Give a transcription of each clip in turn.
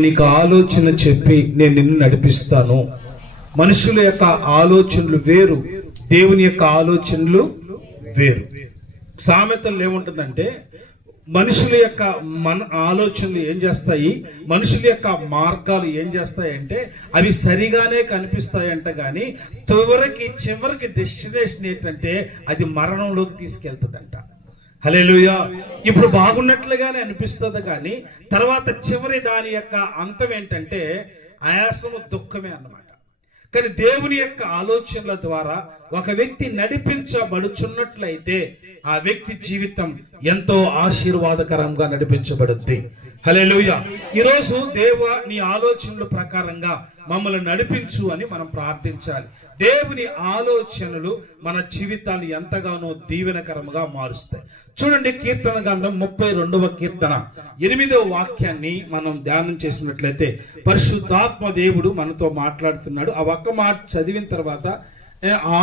నీకు ఆలోచన చెప్పి నేను నిన్ను నడిపిస్తాను. మనుషుల యొక్క ఆలోచనలు వేరు, దేవుని యొక్క ఆలోచనలు వేరు. సామెతలు ఏముంటుందంటే మనుషుల యొక్క ఆలోచనలు ఏం చేస్తాయి, మనుషుల యొక్క మార్గాలు ఏం చేస్తాయంటే అవి సరిగానే కనిపిస్తాయంట, కానీ చివరికి డెస్టినేషన్ ఏంటంటే అది మరణంలోకి తీసుకెళ్తుందంట. హల్లెలూయా. ఇప్పుడు బాగున్నట్లుగానే అనిపిస్తుంది, కానీ తర్వాత చివరి దాని యొక్క అంతం ఏంటంటే ఆయాసము, దుఃఖమే అన్నమాట. కానీ దేవుని యొక్క ఆలోచనల ద్వారా ఒక వ్యక్తి నడిపించబడుచున్నట్లయితే ఆ వ్యక్తి జీవితం ఎంతో ఆశీర్వాదకరంగా నడిపించబడుద్ది. హల్లెలూయా. ఈరోజు దేవ నీ ఆలోచనల ప్రకారంగా మమ్మల్ని నడిపించు అని మనం ప్రార్థించాలి. దేవుని ఆలోచనలు మన జీవితాన్ని ఎంతగానో దీవెనకరంగా మారుస్తాయి. చూడండి, కీర్తన గ్రంథం 32వ కీర్తన 8వ వాక్యాన్ని మనం ధ్యానం చేసినట్లయితే పరిశుద్ధాత్మ దేవుడు మనతో మాట్లాడుతున్నాడు. ఆ ఒక్క మాట చదివిన తర్వాత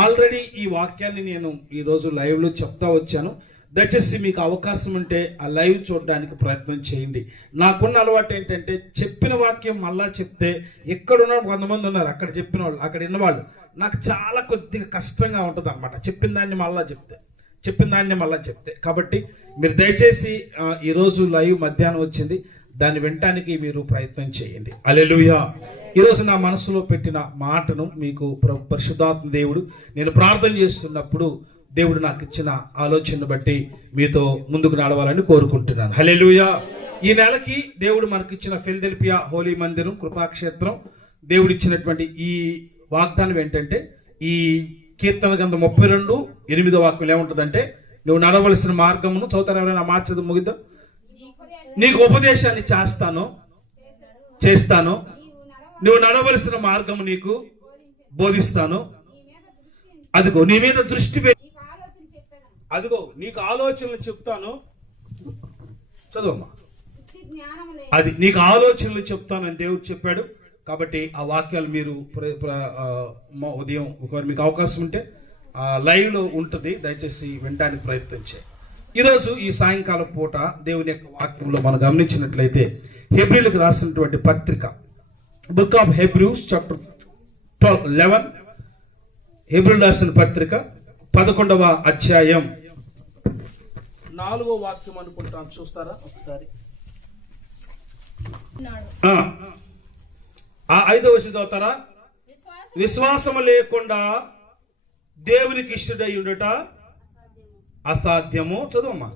ఆల్రెడీ ఈ వాక్యాన్ని నేను ఈరోజు లైవ్ లో చెప్తా వచ్చాను. దయచేసి మీకు అవకాశం ఉంటే ఆ లైవ్ చూడడానికి ప్రయత్నం చేయండి. నాకున్న అలవాటు ఏంటంటే చెప్పిన వాక్యం మళ్ళా చెప్తే, ఎక్కడున్న కొంతమంది ఉన్నారు అక్కడ చెప్పిన వాళ్ళు, అక్కడ విన్నవాళ్ళు, నాకు చాలా కొద్దిగా కష్టంగా ఉంటుంది అనమాట చెప్పిన దాన్ని మళ్ళా చెప్తే. కాబట్టి మీరు దయచేసి ఈరోజు లైవ్ మధ్యాహ్నం వచ్చింది, దాన్ని వినటానికి మీరు ప్రయత్నం చేయండి. హల్లెలూయా. ఈరోజు నా మనసులో పెట్టిన మాటను మీకు పరిశుద్ధాత్మ దేవుడు, నేను ప్రార్థన చేస్తున్నప్పుడు దేవుడు నాకు ఇచ్చిన ఆలోచనను బట్టి మీతో ముందుకు నడవాలని కోరుకుంటున్నాను. హల్లెలూయా. ఈ నెలకి దేవుడు మనకి ఇచ్చిన ఫిలదెల్ఫియా హోలీ మందిరం కృపాక్షేత్రం దేవుడు ఇచ్చినటువంటి ఈ వాగ్దానం ఏంటంటే, ఈ కీర్తన గ్రంథం 32:8 వాక్యం ఏముంటుందంటే, నువ్వు నడవలసిన మార్గమును చదువుతారు. ఎవరైనా మార్చదు ముగిద్దాం. నీకు ఉపదేశాన్ని చేస్తాను, నువ్వు నడవలసిన మార్గము నీకు బోధిస్తాను. అదిగో నీ మీద దృష్టి పెట్టి, అదిగో నీకు ఆలోచనలు చెప్తాను. చదువమ్మా. అది నీకు ఆలోచనలు చెప్తానని దేవుడు చెప్పాడు. కాబట్టి ఆ వాక్యాలు మీరు ఉదయం ఒకవేళ మీకు అవకాశం ఉంటే లైవ్ లో ఉంటుంది, దయచేసి వినడానికి ప్రయత్నం చేయండి. ఈరోజు ఈ సాయంకాలం పూట దేవుని యొక్క వాక్యంలో మనం గమనించినట్లయితే హెబ్రీలకు రాసినటువంటి పత్రిక, బుక్ ఆఫ్ హెబ్రూస్ చాప్టర్ 11, హెబ్రీలు రాసిన పత్రిక 11వ అధ్యాయం 4వ వాక్యం అనుకుంటాం. చూస్తారా ఒకసారి? 5వ చదువుతారా? విశ్వాసము లేకుండా దేవునికి ఇష్టడై ఉండుట అసాధ్యము. చదువమ్మా.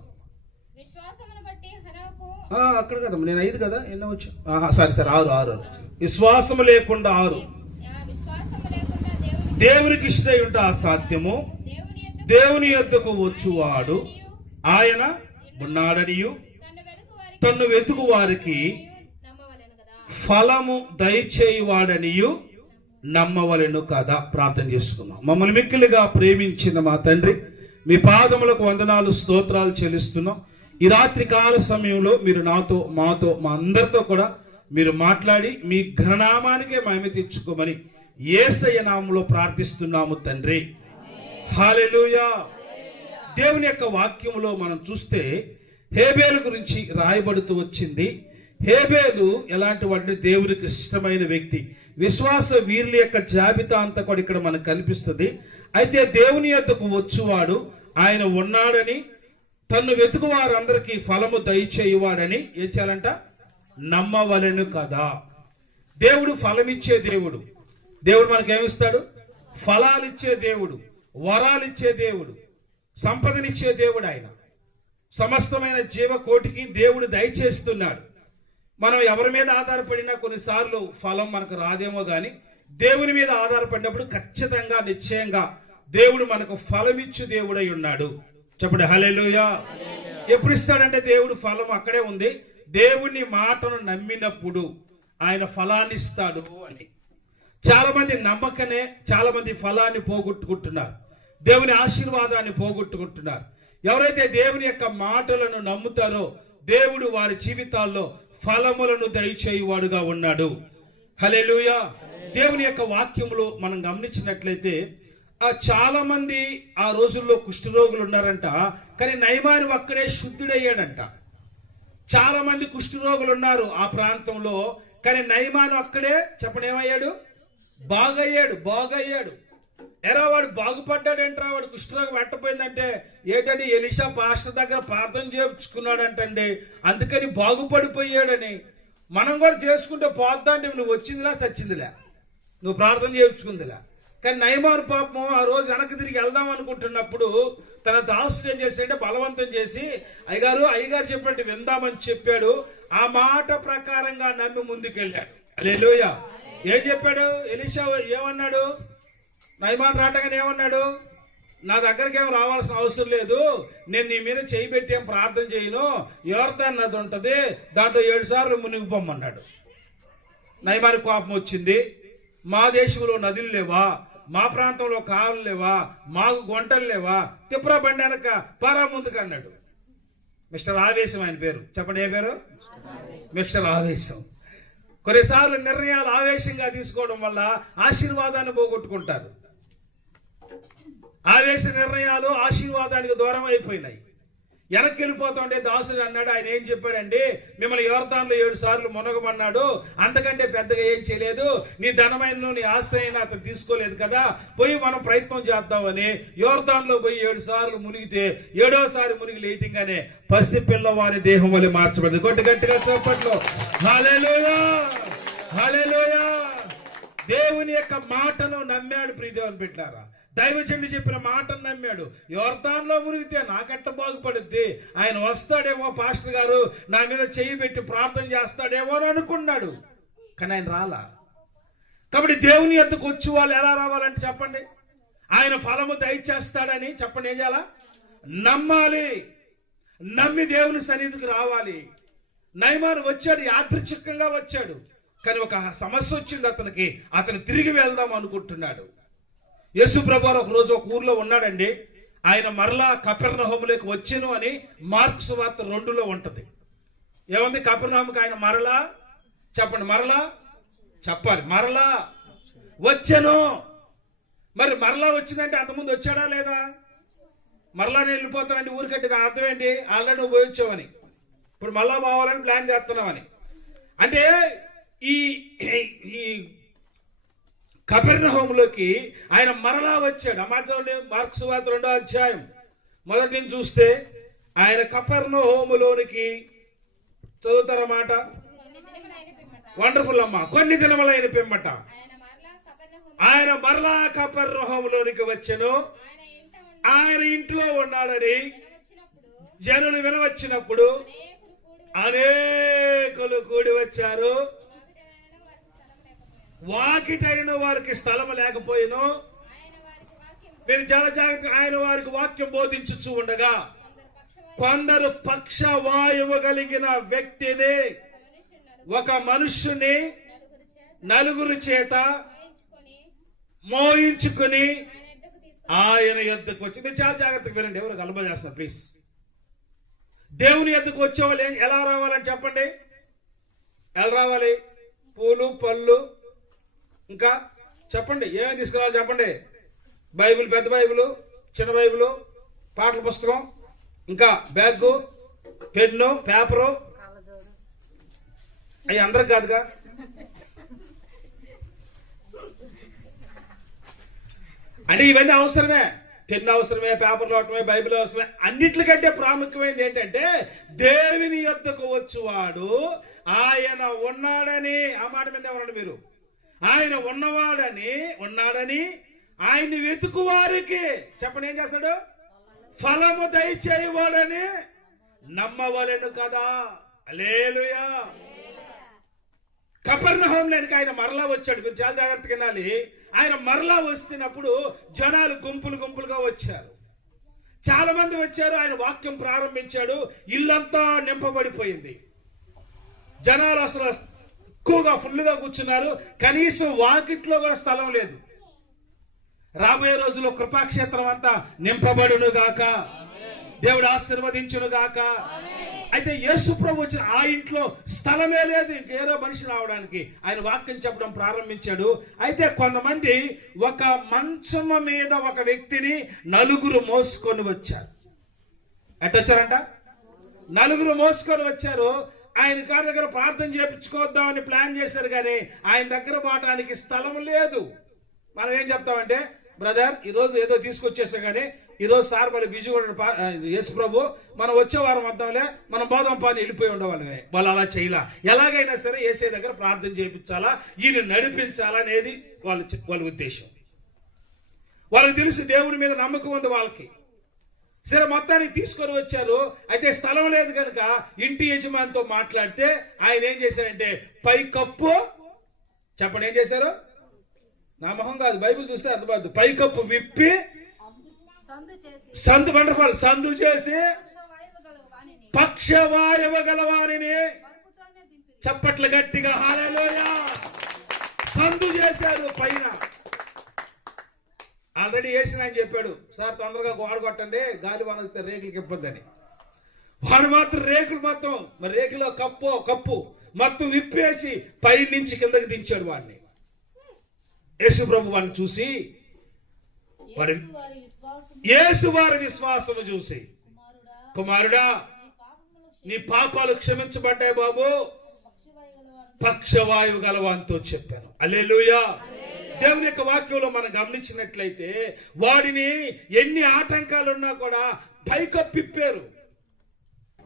అక్కడ కదమ్మా, నేను 5 కదా, ఎన్నో వచ్చా? సరే 6. విశ్వాసము లేకుండా 6, దేవునికి ఇష్టడై ఉంట అసాధ్యము, దేవుని యొద్దకు వచ్చువాడు ఆయన ఉన్నాడనియు తన్ను వెతుకు వారికి ఫలము దయచేయువాడనియు నమ్మవలెను కదా. ప్రార్థన చేసుకున్నాం. మమ్మల్ని మిక్కిలిగా ప్రేమించిన మా తండ్రి, మీ పాదములకు వందనాలు, స్తోత్రాలు చెల్లిస్తున్నాం. ఈ రాత్రి కాల సమయంలో మీరు నాతో, మాతో, మా అందరితో కూడా మీరు మాట్లాడి మీ ఘననామానికే మహిమ తెచ్చుకోమని యేసయ్య నామములో ప్రార్థిస్తున్నాము తండ్రి. హల్లెలూయా. దేవుని యొక్క వాక్యములో మనం చూస్తే హేబేలు గురించి రాయబడుతూ వచ్చింది. హేబేలు ఎలాంటి వాడిని? దేవునికి ఇష్టమైన వ్యక్తి. విశ్వాస వీరుల యొక్క జాబితా అంతా కూడా ఇక్కడ మనకు కనిపిస్తుంది. అయితే దేవుని యొద్దకు వచ్చువాడు ఆయన ఉన్నాడని, తన్ను వెతుకు వారందరికీ ఫలము దయచేయువాడని ఏం చేయాలంట? నమ్మవలెను కదా. దేవుడు ఫలమిచ్చే దేవుడు. దేవుడు మనకేమిస్తాడు? ఫలాలిచ్చే దేవుడు, వరాలిచ్చే దేవుడు, సంపదనిచ్చే దేవుడు. ఆయన సమస్తమైన జీవకోటికి దేవుడు దయచేస్తున్నాడు. మనం ఎవరి మీద ఆధారపడినా కొన్నిసార్లు ఫలం మనకు రాదేమో, కానీ దేవుని మీద ఆధారపడినప్పుడు ఖచ్చితంగా, నిశ్చయంగా దేవుడు మనకు ఫలమిచ్చు దేవుడై ఉన్నాడు. చెప్పండి హల్లెలూయా. ఎప్పుడు ఇస్తాడంటే దేవుడు ఫలం అక్కడే ఉంది. దేవుని మాటను నమ్మినప్పుడు ఆయన ఫలాన్ని ఇస్తాడు అని. చాలా మంది నమ్మకనే చాలా మంది ఫలాన్ని పోగొట్టుకుంటున్నారు, దేవుని ఆశీర్వాదాన్ని పోగొట్టుకుంటున్నారు. ఎవరైతే దేవుని యొక్క మాటలను నమ్ముతారో దేవుడు వారి జీవితాల్లో ఫలములను దయచేయువాడుగా ఉన్నాడు. హల్లెలూయా. దేవుని యొక్క వాక్యములో మనం గమనించినట్లయితే చాలా మంది ఆ రోజుల్లో కుష్ఠరోగులు ఉన్నారంట, కానీ నయమాను ఒక్కడే శుద్ధుడయ్యాడంట. చాలా మంది కుష్ఠరోగులు ఉన్నారు ఆ ప్రాంతంలో, కానీ నయమాను అక్కడే చెప్పండి ఏమయ్యాడు? బాగయ్యాడు. ఎరా వాడు బాగుపడ్డాడంటరా, వాడు కుష్ఠరోగం ఎట్టపోయిందంటే ఏంటంటే ఎలీషా పాస్టర్ దగ్గర ప్రార్థన చేయించుకున్నాడంటండి, అందుకని బాగుపడిపోయాడని. మనం కూడా చేసుకుంటే పోద్దా అంటే నువ్వు వచ్చిందిలా చచ్చిందిలే, నువ్వు ప్రార్థన చేయించుకుందిలే. కానీ నయమాను పాపం ఆ రోజు వెనక్కి తిరిగి వెళ్దాం అనుకుంటున్నప్పుడు తన దాసుడు ఏం చేశాడంటే బలవంతం చేసి అయ్యగారు చెప్పినట్టు విందామని చెప్పాడు. ఆ మాట ప్రకారంగా నమ్మి ముందుకెళ్ళాడు. హల్లెలూయా. ఏం చెప్పాడు ఎలీషా? ఏమన్నాడు? నయమాను రాటగానే ఏమన్నాడు? నా దగ్గరికి ఏం రావాల్సిన అవసరం లేదు, నేను నీ మీద చేయి పెట్టి ఏం ప్రార్థన చేయను, యోర్దాను నది ఉంటుంది, దాంట్లో 7 సార్లు మునిగిపోమన్నాడు. నయమాను కోపం వచ్చింది. మా దేశంలో నదులు లేవా, మా ప్రాంతంలో కావులు లేవా, మాకు గుంటలు లేవా, తిప్రా బండి వెనక పారా ముందుకు అన్నాడు. మిస్టర్ ఆవేశం ఆయన పేరు. చెప్పండి ఏ పేరు? మిస్టర్ ఆవేశం. కొన్నిసార్లు నిర్ణయాలు ఆవేశంగా తీసుకోవడం వల్ల ఆశీర్వాదాన్ని పోగొట్టుకుంటారు. ఆవేశ నిర్ణయాలు ఆశీర్వాదానికి దూరం అయిపోయినాయి. వెనక్కి వెళ్ళిపోతుంటే దాసుడు అన్నాడు, ఆయన ఏం చెప్పాడండి, మిమ్మల్ని యోర్దానులో 7 సార్లు మునగమన్నాడు, అంతకంటే పెద్దగా ఏం చేయలేదు, నీ ధనమైన నీ ఆస్తి అయినా అతను తీసుకోలేదు కదా, పోయి మనం ప్రయత్నం చేద్దామని యోర్దానులో పోయి 7 సార్లు మునిగితే 7వసారి మునిగి లేటింగానే పసి పిల్లవారి దేహం వల్ల మార్చబడింది. గట్టిగా చెప్పట్లో హల్లెలూయా, హల్లెలూయా. దేవుని యొక్క మాటను నమ్మాడు. ప్రియదేవుని బిడ్డలారా, దైవజనుడు చెప్పిన మాటను నమ్మాడు. యోర్దానులో మునిగితే నాకెట్ట బాగుపడుద్ది, ఆయన వస్తాడేమో, పాస్టర్ గారు నా మీద చెయ్యి పెట్టి ప్రార్థన చేస్తాడేమో అని అనుకున్నాడు. కానీ ఆయన రాలా. కాబట్టి దేవుని యొద్దకు వచ్చి వాళ్ళు ఎలా రావాలంటే చెప్పండి, ఆయన ఫలము దయచేస్తాడని చెప్పండి ఏం చేయాలా? నమ్మాలి. నమ్మి దేవుని సన్నిధికి రావాలి. నయమాను వచ్చాడు, యాదృచ్ఛికంగా వచ్చాడు. కానీ ఒక సమస్య వచ్చింది అతనికి. అతను తిరిగి వెళ్దాం అనుకుంటున్నాడు. యేసు ప్రభువారు ఒక రోజు ఒక ఊర్లో ఉన్నాడండి. ఆయన మరలా కపెర్నహూములోకి వచ్చెను అని మార్కు సువార్త 2లో ఉంటది. ఏముంది? కపెర్నహూముకి ఆయన మరలా చెప్పండి, మరలా చెప్పాలి, మరలా వచ్చెను. మరి మరలా వచ్చిందంటే అంతకుముందు వచ్చాడా లేదా? మరలా నేను వెళ్ళిపోతానండి ఊరికంటే దాని అర్థం ఏంటి? ఆల్రెడీ నువ్వు పోయి వచ్చావని, ఇప్పుడు మళ్ళా పోవాలని ప్లాన్ చేస్తున్నామని. అంటే ఈ కపెర్నహూములోకి ఆయన మరలా వచ్చాడు. అమ్మాచండి మార్కు సువార్త 2వ అధ్యాయం మొదటి నుంచి చూస్తే ఆయన కపెర్నహూములోనికి చదువుతారన్నమాట. వండర్ఫుల్ అమ్మా. కొన్ని దినములైన పిమ్మట ఆయన మరలా కపెర్నహూములోనికి వచ్చెను. ఆయన ఇంట్లో ఉన్నాడని జనులు వినవచ్చినప్పుడు అనేకులు కూడి వచ్చారు. వాకిటైన వారికి స్థలం లేకపోయిను. మీరు చాలా జాగ్రత్త. ఆయన వారికి వాక్యం బోధించుచు ఉండగా కొందరు పక్షవాయువు కలిగిన వ్యక్తిని, ఒక మనుష్యుని నలుగురు చేత మోయించుకుని ఆయన యొద్దకు వచ్చి, మీరు చాలా జాగ్రత్తగా వినండి, ఎవరు గలబ చేస్తున్నారు ప్లీజ్. దేవుని యొద్దకు వచ్చేవాళ్ళు ఎలా రావాలని చెప్పండి? ఎలా రావాలి? పూలు పళ్ళు, ఇంకా చెప్పండి ఏమేమి తీసుకురావాలి చెప్పండి? బైబిల్, పెద్ద బైబిల్, చిన్న బైబిల్, పాటల పుస్తకం, ఇంకా బ్యాగు, పెన్ను, పేపరు. అవి అందరికి కాదుగా. అంటే ఇవన్నీ అవసరమే. పెన్ను అవసరమే, పేపర్లు అవసరమే, బైబిల్ అవసరమే. అన్నిటికంటే ప్రాముఖ్యమైనది ఏంటంటే దేవుని యొద్దకు వచ్చువాడు ఆయన ఉన్నాడని. ఆ మాట మీద ఏమన్నాడు మీరు? ఆయన ఉన్నాడని ఆయన్ని వెతుకు వారికి చెప్పండి ఏం చేస్తాడు? ఫలము దయచేయవాడని నమ్మవలెను కదా. హల్లెలూయా. కపెర్నహూములోనికి ఆయన మరలా వచ్చాడు. మీరు చాలా జాగ్రత్తగా వినాలి. ఆయన మరలా వస్తున్నప్పుడు జనాలు గుంపులుగా వచ్చారు. చాలా మంది వచ్చారు. ఆయన వాక్యం ప్రారంభించాడు. ఇల్లంతా నింపబడిపోయింది. జనాలు అసలు ఎక్కువగా ఫుల్గా కూర్చున్నారు. కనీసం వాకిట్లో కూడా స్థలం లేదు. రాబోయే రోజుల్లో కృపాక్షేత్రం అంతా నింపబడును గాక, దేవుడు ఆశీర్వదించును గాక. అయితే యేసు ప్రభు వచ్చిన ఆ ఇంట్లో స్థలమే లేదు ఇంకేదో మనిషి రావడానికి. ఆయన వాక్యం చెప్పడం ప్రారంభించాడు. అయితే కొంతమంది ఒక మంచం మీద ఒక వ్యక్తిని నలుగురు మోసుకొని వచ్చారు. ఎట్టొచ్చారంట? నలుగురు మోసుకొని వచ్చారు. ఆయన గారి దగ్గర ప్రార్థన చేయించుకోద్దామని ప్లాన్ చేశారు, కానీ ఆయన దగ్గర పోవటానికి స్థలం లేదు. మనం ఏం చెప్తామంటే, బ్రదర్ ఈరోజు ఏదో తీసుకొచ్చేసాం, కానీ ఈరోజు సార్ మరి బిజీ కూడా యేసు ప్రభు మనం వచ్చే వారం వద్దాంలే, మనం బోధం పని వెళ్ళిపోయి ఉండేవాళ్ళమే. వాళ్ళు అలా చేయలా. ఎలాగైనా సరే ఏసే దగ్గర ప్రార్థన చేయించాలా, ఈయన నడిపించాలా అనేది వాళ్ళ ఉద్దేశం. వాళ్ళకి తెలుసు దేవుని మీద నమ్మకం ఉంది వాళ్ళకి. సరే మొత్తానికి తీసుకొని వచ్చారు. అయితే స్థలం లేదు కనుక ఇంటి యజమానితో మాట్లాడితే ఆయన ఏం చేశారంటే పైకప్పు, చెప్పండి ఏం చేశారు, నా మొహం కాదు బైబిల్ చూస్తే అర్థమవుతుంది, పైకప్పు విప్పి సందు చేసి పక్షవాయువ గలవానిని, చప్పట్లు గట్టిగా హల్లెలూయా, సందు చేశారు పైన. ఆల్రెడీ వేసిన ఆయన చెప్పాడు, సార్ తొందరగా గోడ కొట్టండి, గాలి వనగితే రేకులకి ఇబ్బంది అని. వాడు మాత్రం రేకులు మొత్తం, మరి రేకులో కప్పు మొత్తం విప్పేసి పై నుంచి కిందకి దించాడు వాడిని. యేసు ప్రభు వాడిని చూసి, యేసు వారి విశ్వాసము చూసి, కుమారుడా నీ పాపాలు క్షమించబడ్డాయి బాబు, పక్షవాయువు గలవానితో చెప్పాను. హల్లెలూయా. దేవుని యొక్క వాక్యంలో మనం గమనించినట్లయితే వాడిని ఎన్ని ఆటంకాలు ఉన్నా కూడా పైకప్పిప్పారు.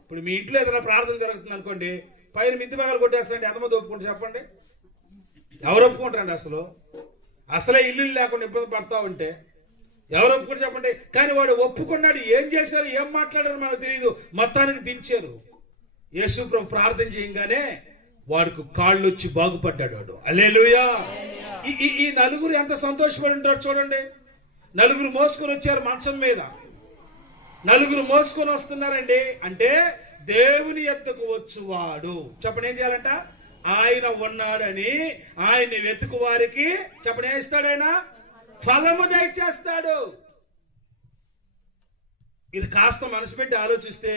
ఇప్పుడు మీ ఇంట్లో ఏదైనా ప్రార్థన జరుగుతుంది అనుకోండి, పైన మిద్ది పగలు కొట్టేస్తారంటే ఎంతమంది ఒప్పుకుంటారు చెప్పండి? ఎవరు ఒప్పుకుంటారండి? అసలే ఇల్లు లేకుండా ఇబ్బంది పడతా ఉంటే ఎవరు ఒప్పుకుంటారు చెప్పండి? కానీ వాడు ఒప్పుకున్నాడు. ఏం చేశారు, ఏం మాట్లాడారు మనకు తెలియదు, మొత్తానికి దించారు. యేసు ప్రభు ప్రార్థన చేయగానే వాడికి కాళ్ళు వచ్చి బాగుపడ్డాడు వాడు. హల్లెలూయా. ఈ నలుగురు ఎంత సంతోషపడి ఉంటారు చూడండి. నలుగురు మోసుకొని వచ్చారు మంచం మీద, నలుగురు మోసుకొని వస్తున్నారండి. అంటే దేవుని యొద్దకు వచ్చువాడు, చెప్పండి ఏం చేయాలంట, ఆయన ఉన్నాడని ఆయన్ని వెతుకు వారికి చెప్పండి ఏం ఇస్తాడు, ఆయన ఫలము దయచేస్తాడు. ఇది కాస్త మనసు పెట్టి ఆలోచిస్తే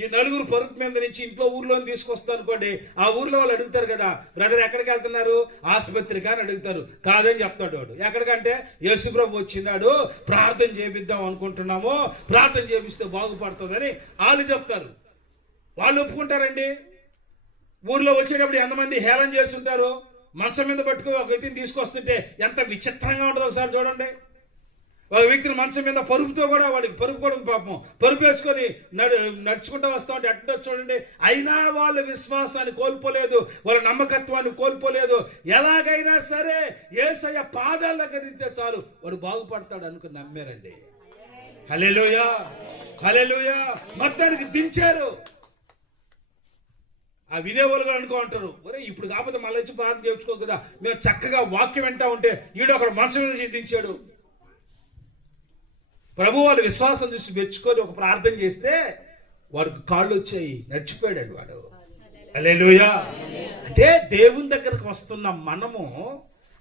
ఈ నలుగురు పరుపు మీద నుంచి ఇంట్లో ఊర్లో తీసుకొస్తా అనుకోండి, ఆ ఊర్లో వాళ్ళు అడుగుతారు కదా, బ్రదర్ ఎక్కడికి వెళ్తున్నారు, ఆసుపత్రికి అని అడుగుతారు. కాదని చెప్తాడు వాడు. ఎక్కడికంటే యేసు ప్రభు వచ్చినాడు, ప్రార్థన చేపిద్దాం అనుకుంటున్నాము, ప్రార్థన చేపిస్తే బాగుపడుతుందని వాళ్ళు చెప్తారు. వాళ్ళు ఒప్పుకుంటారండి. ఊర్లో వచ్చేటప్పుడు ఎంతమంది హేళన చేస్తుంటారు. మంచం మీద పట్టుకుని ఒక వ్యక్తిని తీసుకొస్తుంటే ఎంత విచిత్రంగా ఉంటుందో ఒకసారి చూడండి. ఒక వ్యక్తిని మంచం మీద పరుపుతో కూడా, వాడికి పరుపు కూడా పాపం, పరుపు వేసుకొని నడుచుకుంటూ వస్తా ఉంటే అట్లా చూడండి. అయినా వాళ్ళ విశ్వాసాన్ని కోల్పోలేదు, వాళ్ళ నమ్మకత్వాన్ని కోల్పోలేదు. ఎలాగైనా సరే యేసయ్య పాదాల దగ్గర దింటే చాలు వాడు బాగుపడతాడు అనుకుని నమ్మారండి. హల్లెలూయా, హల్లెలూయా. మొత్తానికి దించారు. ఆ వినేవాళ్ళు అనుకో అంటారు, ఒరే ఇప్పుడు కాకపోతే మళ్ళీ వచ్చి ప్రార్థన చేయించుకో కదా, మేము చక్కగా వాక్యం వింటా ఉంటే ఈడు అక్కడ మంచం మీద దించాడు. ప్రభు వాళ్ళు విశ్వాసం చూసి మెచ్చుకొని ఒక ప్రార్థన చేస్తే వాడికి కాళ్ళు వచ్చాయి, నడిచిపోయాడు వాడు. హల్లెలూయా. అంటే దేవుని దగ్గరకు వస్తున్న మనము,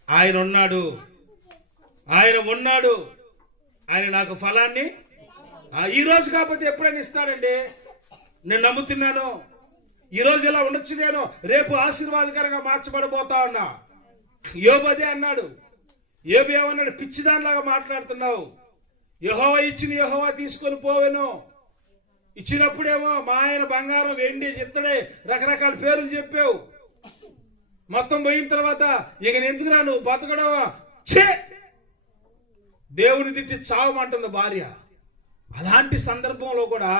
ఆయన ఉన్నాడు, ఆయన నాకు ఫలాన్ని ఈ రోజు కాకపోతే ఎప్పుడైనా ఇస్తాడండి. నేను నమ్ముతున్నాను. ఈ రోజు ఇలా ఉండొచ్చు, నేను రేపు ఆశీర్వాదకరంగా మార్చబడబోతా ఉన్నా. యోబు అదే అన్నాడు. యోబు ఏమన్నాడు, పిచ్చిదానిలాగా మాట్లాడుతున్నావు, యెహోవా ఇచ్చిన యెహోవా తీసుకొని పోవెను. ఇచ్చినప్పుడేమో మా ఆయన బంగారం వెండి చిత్తడే రకరకాల పేర్లు చెప్పావు, మొత్తం పోయిన తర్వాత ఇక ఎందుకురా నువ్వు బతకడవా, ఛే దేవుని తిట్టి చావమంటుంది భార్య. అలాంటి సందర్భంలో కూడా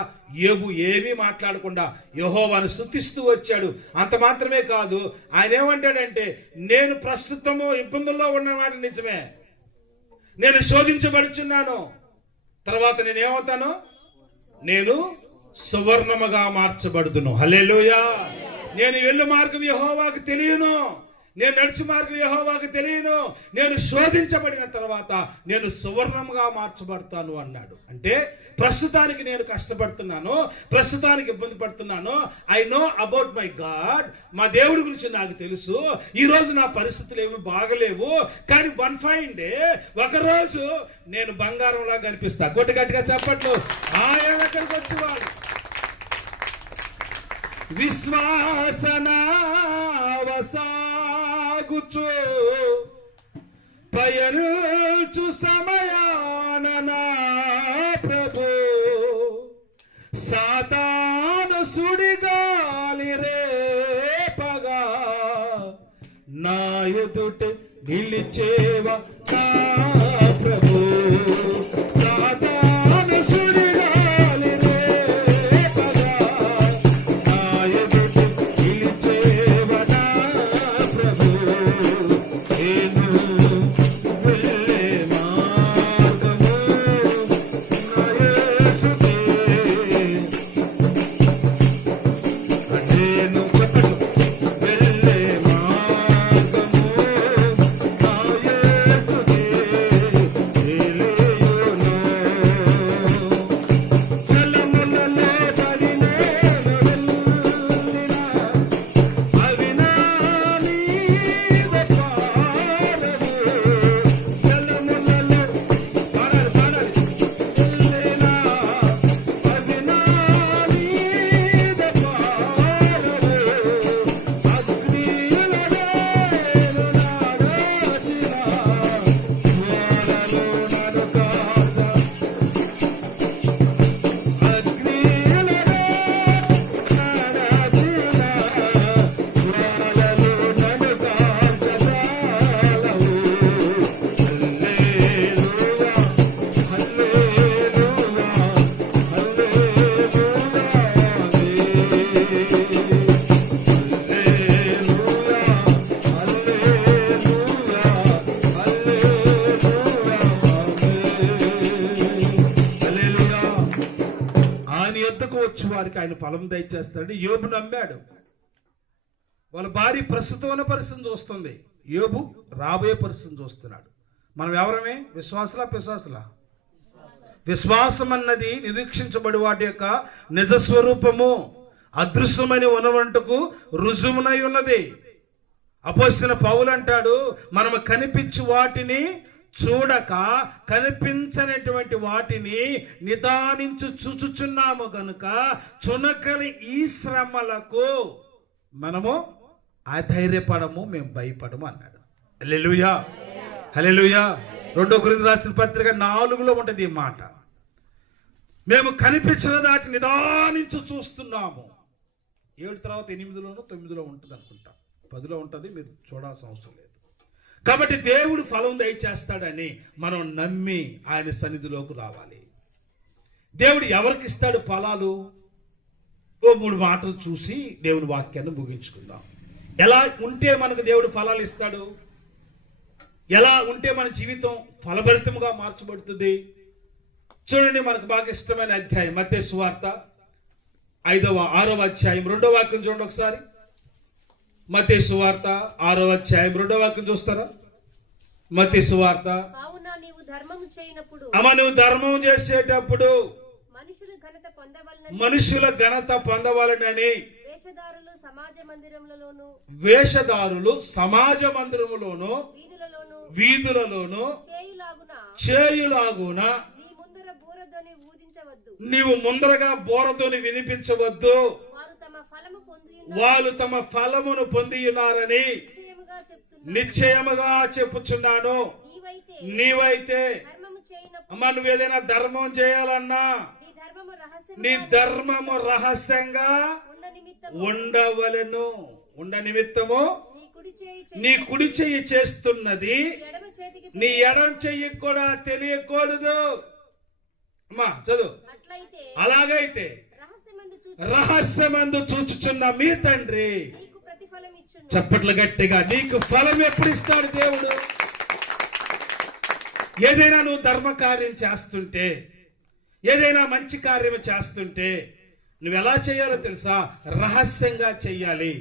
యోబు ఏమీ మాట్లాడకుండా యెహోవాను స్తుతిస్తూ వచ్చాడు. అంత మాత్రమే కాదు, ఆయన ఏమంటాడంటే, నేను ప్రస్తుతము ఇబ్బందుల్లో ఉన్నమాట నిజమే, నేను శోధించబడుచున్నాను, తర్వాత నేనేమవుతాను, నేను సువర్ణముగా మార్చబడుదును. హల్లెలూయా. నేను వెళ్ళు మార్గం యెహోవాకు తెలియను, నేను నడుచు మార్గం యెహోవాకు తెలియను, నేను శోధించబడిన తర్వాత నేను సువర్ణంగా మార్చబడతాను అన్నాడు. అంటే ప్రస్తుతానికి నేను కష్టపడుతున్నాను, ప్రస్తుతానికి ఇబ్బంది పడుతున్నాను, I know about my God, మా దేవుడి గురించి నాకు తెలుసు. ఈ రోజు నా పరిస్థితులు ఏమి బాగలేవు, కానీ వన్ ఫైన్ డే, ఒకరోజు నేను బంగారంలా కనిపిస్తా. గట్టిగా చెప్పట్లు. ఆయన దగ్గరకు వచ్చేవాడు. విశ్వాసనావసాగుచు పయనుచు సమయాన నా ప్రభు, సాతాను సుడిగాలి రే నా ఎదుట నిలిచేవా నా ప్రభు. సాతాను సుడిగాలి రేపగా, నా ఎదుట నిలిచేవా నా ప్రభు. నేను వెళ్ళే మార్గము నా యేసుకే. నేను వెళ్ళే మార్గము నా యేసుకే తెలియును. జలములలో పడి నేను వెళ్ళినా అవి నా నీడ పారవు. జలములలో పాడాలి వెళ్ళినా అవి నా నీడ పారవు. అగ్నిలో నేను నడచినా జ్వాలలో నన్ను కాచ. అగ్నిలో నడచినా జ్వాలలో నన్ను కాచజాలవు. హల్లెలూయా, హల్లెలూయా, ఆయన యొద్దకు వచ్చి వారికి ఆయన ఫలం దయచేస్తాడు. యోబు నమ్మాడు. వాళ్ళ భార్య ప్రస్తుతం ఉన్న పరిస్థితిని చూస్తుంది, యోబు రాబోయే పరిస్థితిని చూస్తున్నాడు. మనం ఎవరమే? విశ్వాసులా పిశాసులా? విశ్వాసం అన్నది నిరీక్షించబడి వాటి యొక్క నిజస్వరూపము, అదృశ్యమని ఉన్నవంటుకు రుజువునై ఉన్నది. అపోస్తలుడైన పౌలు అంటాడు, మనము కనిపించు వాటిని చూడక కనిపించనటువంటి వాటిని నిదానించు చూచుచున్నాము గనుక చునకలి ఈ శ్రమలకు మనము అధైర్యపడము, మేము భయపడము అన్నాడు. హల్లెలూయా, హల్లెలూయా. 2 కొరింథీయులకు రాసిన పత్రిక 4లో ఉంటుంది ఈ మాట. మేము కనిపించిన దాటి నిదానించు చూస్తున్నాము. 7 తర్వాత 8లోనో 9లో ఉంటుంది అనుకుంటా, 10లో ఉంటుంది, మీరు చూడాల్సిన అవసరం లేదు. కాబట్టి దేవుడు ఫలం దయచేస్తాడని మనం నమ్మి ఆయన సన్నిధిలోకి రావాలి. దేవుడు ఎవరికి ఇస్తాడు ఫలాలు? 3 మాటలు చూసి దేవుని వాక్యాన్ని ముగించుకుందాం. ఎలా ఉంటే మనకు దేవుడు ఫలాలు ఇస్తాడు? ఎలా ఉంటే మన జీవితం ఫలభరితంగా మార్చబడుతుంది? చూడండి, మనకు బాగా ఇష్టమైన అధ్యాయం మత్తయి సువార్త 6వ అధ్యాయం 2వ వాక్యం చూడండి ఒకసారి. మత్తయి సువార్త 6వ అధ్యాయం 2వ వాక్యం చూస్తారా? మత్తయి సువార్త. అమ్మ, నువ్వు ధర్మం చేసేటప్పుడు మనుషుల ఘనత పొందవలనని వేషధారులు సమాజ మందిరములోను వీధులలోను చేయులాగున నీవు ముందరగా బోరతోని వినిపించవద్దు, వాళ్ళు తమ ఫలమును పొంది ఉన్నారని నిశ్చయముగా చెప్పుచున్నాను. నీవైతే అమ్మా, నువ్వేదైనా ధర్మం చేయాలన్నా నీ ధర్మము రహస్యంగా ఉండవలెను. ఉండ నిమిత్తము నీ కుడి చెయ్యి చేస్తున్నది నీ ఎడం చెయ్యి కూడా తెలియకూడదు. అమ్మా చదువు. అలాగైతే రహస్యమందు చూచుచున్న మీ తండ్రి, చప్పట్లు గట్టిగా, నీకు ఫలం ఎప్పుడు ఇస్తాడు దేవుడు? ఏదైనా నువ్వు ధర్మ కార్యం చేస్తుంటే, ఏదైనా మంచి కార్యం చేస్తుంటే నువ్వు ఎలా చేయాలో తెలుసా? రహస్యంగా చెయ్యాలి.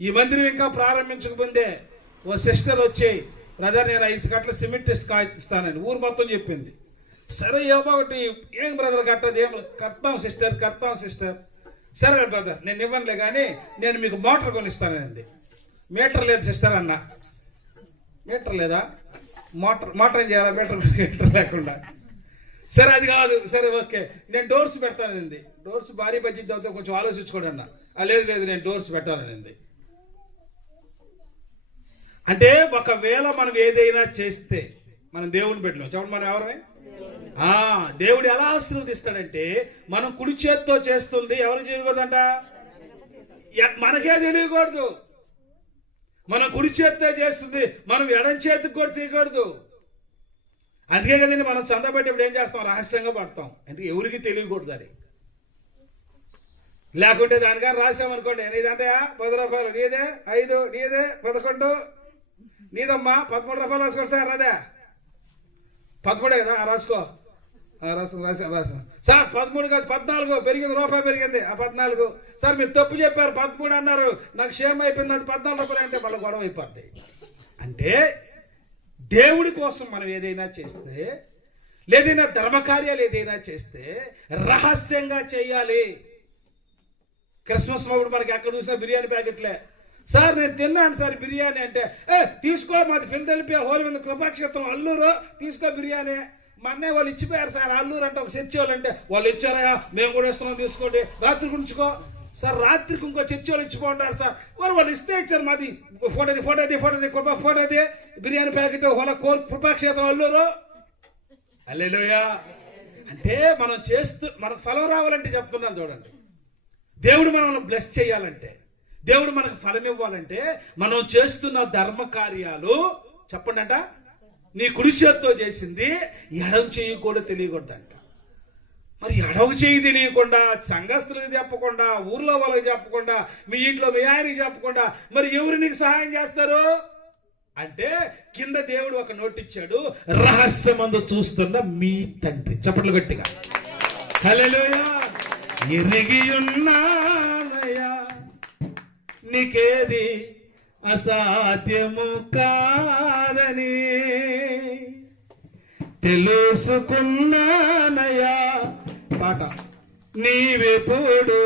ఈ మందిరం ఇంకా ప్రారంభించకముందే ఓ సిస్టర్ వచ్చి, బ్రదర్ నేను 5 గంటల సిమెంట్ ఇస్తానని ఊరు మొత్తం చెప్పింది. సరే ఏమో ఒకటి, ఏం బ్రదర్ కట్టదు, ఏం కడతాం సిస్టర్. సరే బ్రదర్ నేను ఇవ్వనులే కానీ నేను మీకు మోటార్ కొనిస్తానండి. మీటర్ లేదు సిస్టర్ అన్న. మీటర్ లేదా? మోటార్ ఏం చేయాలా? మీటర్ లేకుండా. సరే అది కాదు, సరే ఓకే నేను డోర్స్ పెడతానండి. డోర్స్ భారీ బడ్జెట్ అవుతే కొంచెం ఆలోచించుకోండి అన్న. లేదు నేను డోర్స్ పెట్టాలనండి. అంటే ఒకవేళ మనం ఏదైనా చేస్తే మనం దేవుని పెట్టినాం చెప్పండి, మనం ఎవరమే? దేవుడు ఎలా ఆశీర్వదిస్తాడంటే, మనం కుడి చేత్తో చేస్తుంది ఎవరికి చేయకూడదంట? మనకే తెలియకూడదు. మనం కుడి చేతితో చేస్తుంది, మనం ఎడం చేతికి కూడా తీయకూడదు. అందుకే కదండి మనం చందబెట్టేప్పుడు ఏం చేస్తాం, రహస్యంగా పడతాం, అంటే ఎవరికి తెలియకూడదు అది. లేకుంటే దానికని రాసామనుకోండి, నీదంతా 10 రూపాయలు, నీదే 5, నీదే 11, నీదమ్మా 13 రూపాయలు రాసుకోండి సార్, అదే 13 కదా రాసుకో, రాసా సార్ 13 కాదు 14 పెరిగింది, రూపాయి పెరిగింది, ఆ 14 సార్ మీరు తప్పు చెప్పారు 13 అన్నారు, నాకు క్షేమం అయిపోయింది, అది 14 రూపాయలు అంటే మళ్ళీ గొడవ అయిపోద్ది. అంటే దేవుడి కోసం మనం ఏదైనా చేస్తే, లేదైనా ధర్మకార్యాలు ఏదైనా చేస్తే రహస్యంగా చేయాలి. క్రిస్మస్ అప్పుడు మనకి ఎక్కడ చూసినా బిర్యానీ ప్యాకెట్లే. సార్ నేను తిన్నాను సార్ బిర్యానీ అంటే, తీసుకో మాది ఫిల్దెల్పియా హోలివింద కృపాక్షేత్రం అల్లూరు, తీసుకో బిర్యానీ. మా అన్నయ్య వాళ్ళు ఇచ్చిపోయారు సార్, అల్లూరు అంటే ఒక చర్చి వాళ్ళు అంటే, వాళ్ళు ఇచ్చారయా మేము కూడా ఇస్తున్నాం తీసుకోండి, రాత్రికి ఉంచుకో సార్, రాత్రికి ఇంకో చర్చి వాళ్ళు ఇచ్చిపోంటారు సార్, వాళ్ళు ఇస్తే ఇచ్చారు, మాది ఫోటోది బిర్యానీ ప్యాకెట్ హోల కృపాక్షేత్రం అల్లూరు. హల్లెలూయా. అంటే మనం మనకు ఫలం రావాలంటే చెప్తున్నాను చూడండి, దేవుడు మనల్ని బ్లెస్ చేయాలంటే, దేవుడు మనకు ఫలం ఇవ్వాలంటే మనం చేస్తున్న ధర్మ కార్యాలు చెప్పండి అంట, నీ కుడి చేతితో చేసింది ఎడవ చెయ్యి కూడా తెలియకూడదంట. మరి ఎడవ చెయ్యి తెలియకుండా, సంఘస్థులకు చెప్పకుండా, ఊర్లో వాళ్ళకి చెప్పకుండా, మీ ఇంట్లో మీ ఆయనకి చెప్పకుండా మరి ఎవరు నీకు సహాయం చేస్తారు అంటే, కింద దేవుడు ఒక నోట్ ఇచ్చాడు, రహస్యమందు చూస్తున్న మీ తండ్రి. చప్పట్లు గట్టిగా హల్లెలూయా. ఎరిగి ఉన్నానయ్యా నీకేది అసాధ్యము కాదని, తెలుసుకున్నానయ్యా పాట నీవెప్పుడు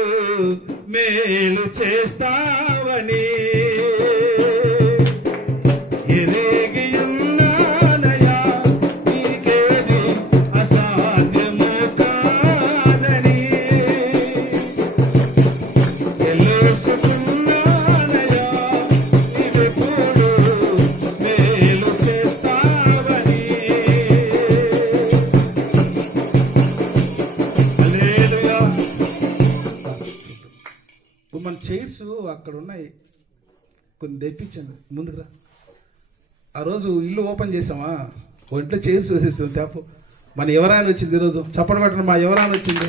మేలు చేస్తావని. ఎరిగి ఉన్నానయ్యా నీకేది అసాధ్యము కాదని, తెలుసుకున్నానయ్యా నీవెప్పుడు మేలు చేస్తావని. హల్లెలూయా. మన చైర్స్ అక్కడ ఉన్నాయి, కొన్ని తెప్పించండి ముందుకు రా. ఆ రోజు ఇల్లు ఓపెన్ చేసామా, ఒంట్లో చైర్స్ వేసేస్తుంది తేపు. మన ఎవరైనా వచ్చింది ఈరోజు, చప్పటి పట్టడం మా ఎవరైనా వచ్చింది,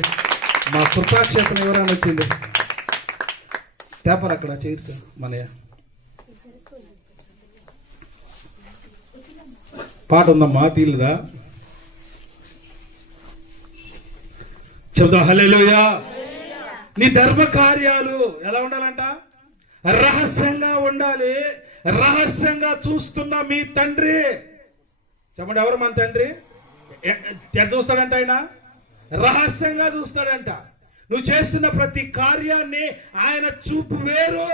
మా కృపాక్షేత్రం ఎవరైనా వచ్చింది, తేపరు అక్కడ చైర్స్ మనయ్య. పాట ఉందమ్మా తీలుదా, చెబుతా హల్లెలూయా. నీ ధర్మ కార్యాలు ఎలా ఉండాలంట, రహస్యంగా ఉండాలి. రహస్యంగా చూస్తున్న మీ తండ్రి, చెప్పండి ఎవరు మన తండ్రి? ఎట్లా చూస్తాడంట ఆయన? రహస్యంగా చూస్తాడంట. నువ్వు చేస్తున్న ప్రతి కార్యాన్ని ఆయన చూపు వేరు,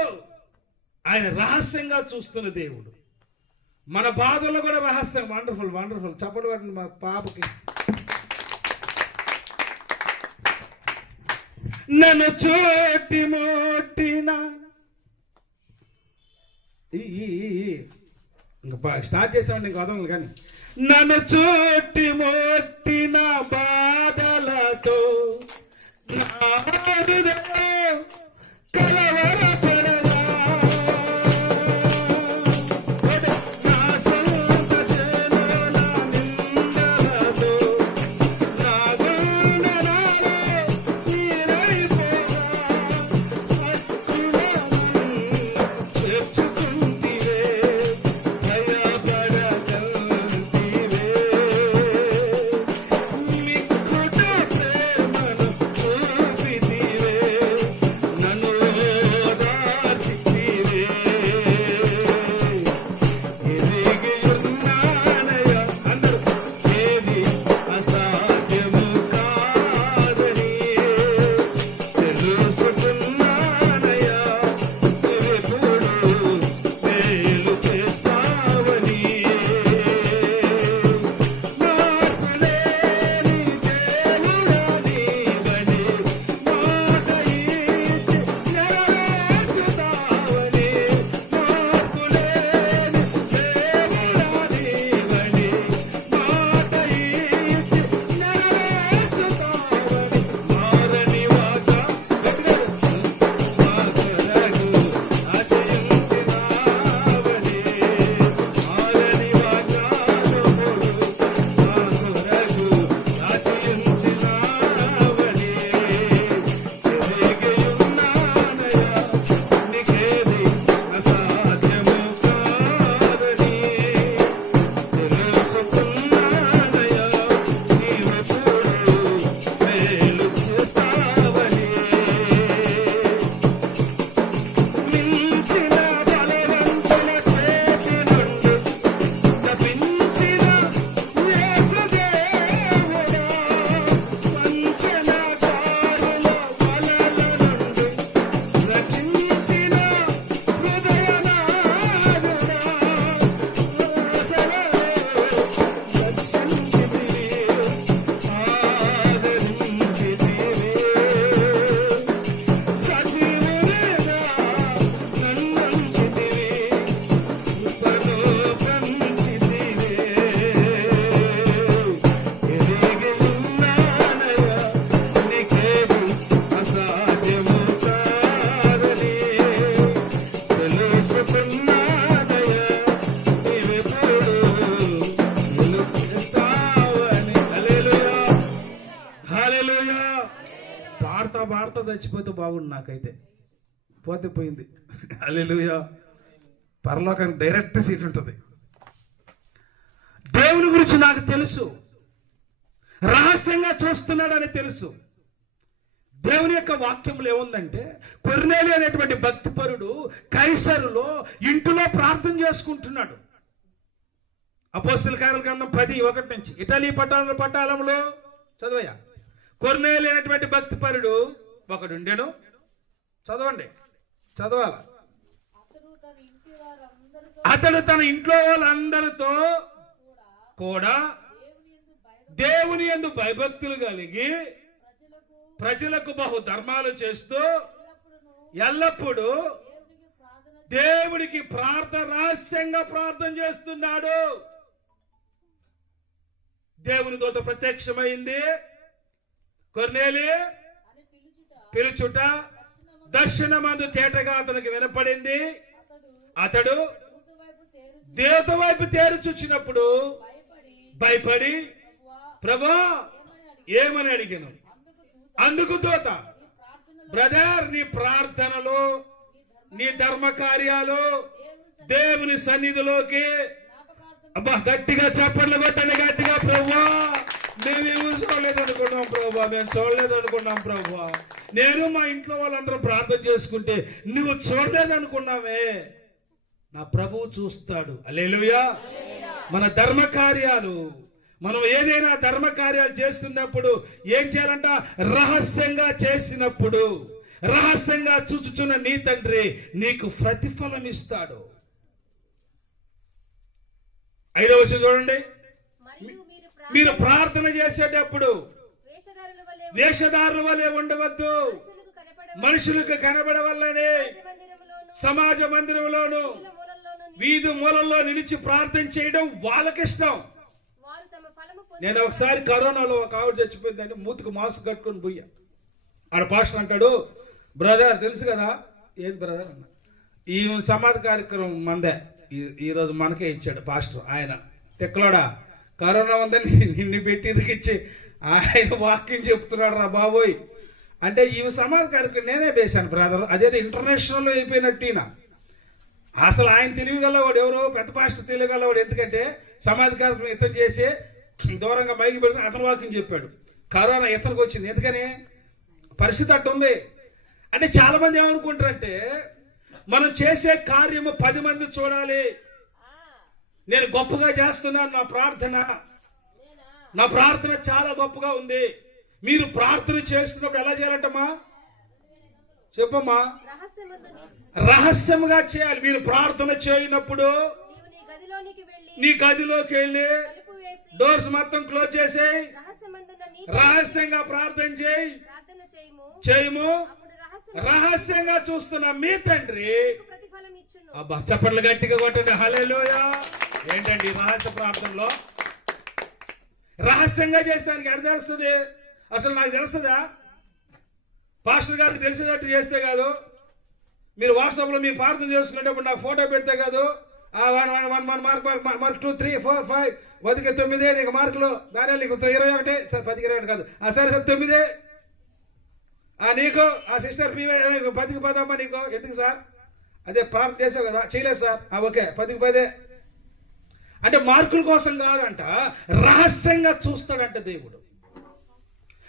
ఆయన రహస్యంగా చూస్తున్న దేవుడు. మన బాధల్లో కూడా రహస్యం. వండర్ఫుల్ వండర్ఫుల్, చప్పట్లు పట్టండి మా పాపకి. నన్ను చోటి మోటిన ఇంకా స్టార్ట్ చేసామండి, ఇంకా వదలను కానీ. నన్ను చోటి మోటిన బాధలతో కలవరపడదా, నా సొంత జనుల నిందలతో నా గుండెలలో నీరైపోగా, అస్తులను చేర్చుకుంటివే, భయపడకంటివే, మిక్కుట ప్రేమను చూపితివే, చచ్చిపోతే బాగుండు నాకైతే. పోతే పోయింది. హల్లెలూయా. పరలోకానికి డైరెక్ట్ సీట్ ఉంటుంది. దేవుని గురించి నాకు తెలుసు, రహస్యంగా చూస్తున్నాడని తెలుసు. దేవుని యొక్క వాక్యంలో ఏముందంటే, కొర్నేలి అనేటువంటి భక్తిపరుడు కైసరులో ఇంటిలో ప్రార్థన చేసుకుంటున్నాడు. అపోస్తల కార్యాల గ్రంథం 10:1 నుంచి. ఇటలీ పట్టణంలో చదవయ్యా. కొర్నేలి అనేటువంటి భక్తిపరుడు ఒకడు ఉండెను. చదవండి, చదవాల. అతడు తన ఇంట్లో వాళ్ళందరితో కూడా దేవుని యందు భయభక్తులు కలిగి ప్రజలకు బహు ధర్మాలు చేస్తూ ఎల్లప్పుడూ దేవుడికి రహస్యంగా ప్రార్థన చేస్తున్నాడు. దేవుని దూత ప్రత్యక్షమైంది. కొర్నేలి పిలుచుట దర్శనమందు తేటగా అతనికి వినపడింది. అతడు దేవత వైపు తేరుచొచ్చినప్పుడు భయపడి, ప్రభువా ఏమని అడిగాను. అందుకు దూత, బ్రదర్, నీ ప్రార్థనలు, నీ ధర్మ కార్యాలు దేవుని సన్నిధిలోకి, అబ్బా గట్టిగా చప్పట్లు కొట్టండి, గట్టిగా. ప్రభువా మేమేమో చూడలేదనుకున్నాం ప్రభువా, మేము చూడలేదనుకున్నాం ప్రభువా. నేను మా ఇంట్లో వాళ్ళందరూ ప్రార్థన చేసుకుంటే నువ్వు చూడలేదనుకున్నామే. నా ప్రభువు చూస్తాడు. హల్లెలూయా. మన ధర్మ కార్యాలు, మనం ఏదైనా ధర్మ కార్యాలు చేస్తున్నప్పుడు ఏం చేయాలంట? రహస్యంగా చేసినప్పుడు, రహస్యంగా చూచుచున్న నీ తండ్రి నీకు ప్రతిఫలం ఇస్తాడు. 5వ వచనం చూడండి. మీరు ప్రార్థన చేసేటప్పుడు వేషధారుల వలె ఉండవద్దు, మనుషులకు కనబడవల్లని సమాజ మందిరంలోను వీధి మూలల్లో నిలిచి ప్రార్థన చేయడం వాళ్ళకిష్టం. నేను ఒకసారి కరోనాలో ఒక ఆవిడ చచ్చిపోయిందని మూతికి మాస్క్ కట్టుకొని పోయా. ఆడ పాస్టర్ అంటాడు, బ్రదర్ తెలుసు కదా. ఏది బ్రదర్ అన్న, ఈ సమాధి కార్యక్రమం మందే, ఈరోజు మనకే ఇచ్చాడు పాస్టర్. ఆయన తెక్కలోడా కరోనా ఉందని నిన్ను పెట్టి ఇరికిచ్చి ఆయన వాక్యం చెప్తున్నాడు రా బాబోయ్ అంటే, ఈ సమాధి కార్యక్రమం నేనే వేశాను బ్రదర్. అదేదో ఇంటర్నేషనల్ అయిపోయినట్టు. అసలు ఆయన తెలియగలవాడు ఎవరో పెద్ద పాస్టర్ తెలియగలవాడు. ఎందుకంటే సమాధి కార్యక్రమం ఇతను చేసి దూరంగా మైకి పెట్టుకుని అతను వాక్యం చెప్పాడు. కరోనా ఇతనికి వచ్చింది. ఎందుకని? పరిస్థితి అట్టు ఉంది. అంటే చాలా మంది ఏమనుకుంటారంటే, మనం చేసే కార్యము 10 మంది చూడాలి, నేను గొప్పగా చేస్తున్నాను, నా ప్రార్థన చాలా గొప్పగా ఉంది. మీరు ప్రార్థన చేస్తున్నప్పుడు ఎలా చేయాలంటమ్మా? చెప్పమ్మా. రహస్యంగా చేయాలి. మీరు ప్రార్థన చేయనప్పుడు నీ గదిలోకి వెళ్ళి డోర్స్ మొత్తం క్లోజ్ చేసి రహస్యంగా ప్రార్థన చేయము. రహస్యంగా చూస్తున్న మీ తండ్రి, అబ్బా చప్పట్లు గట్టిగా కొట్టండి. హల్లెలూయా. ఏంటండి రహస్య ప్రార్థనలో? రహస్యంగా చేస్తానికి ఎడ తెలుస్తుంది? అసలు నాకు తెలుస్తుందా? పాస్టర్ గారికి తెలిసేటట్టు చేస్తే కాదు. మీరు వాట్సాప్లో మీ ప్రార్థన చేసుకునేటప్పుడు నాకు ఫోటో పెడితే కాదు. 1 మార్క్ 2 3 4 5 10కి 9 నీకు మార్కులు, దాని నీకు 21 సార్ 10కి 21 కాదు. సరే సార్ 9 నీకు. ఆ సిస్టర్ 10కి 10 అమ్మా నీకు. ఎందుకు సార్? అదే ప్రార్థన చేసావు కదా. చేయలేదు సార్. ఓకే 10కి 10. అంటే మార్కుల కోసం కాదంట, రహస్యంగా చూస్తాడంట దేవుడు.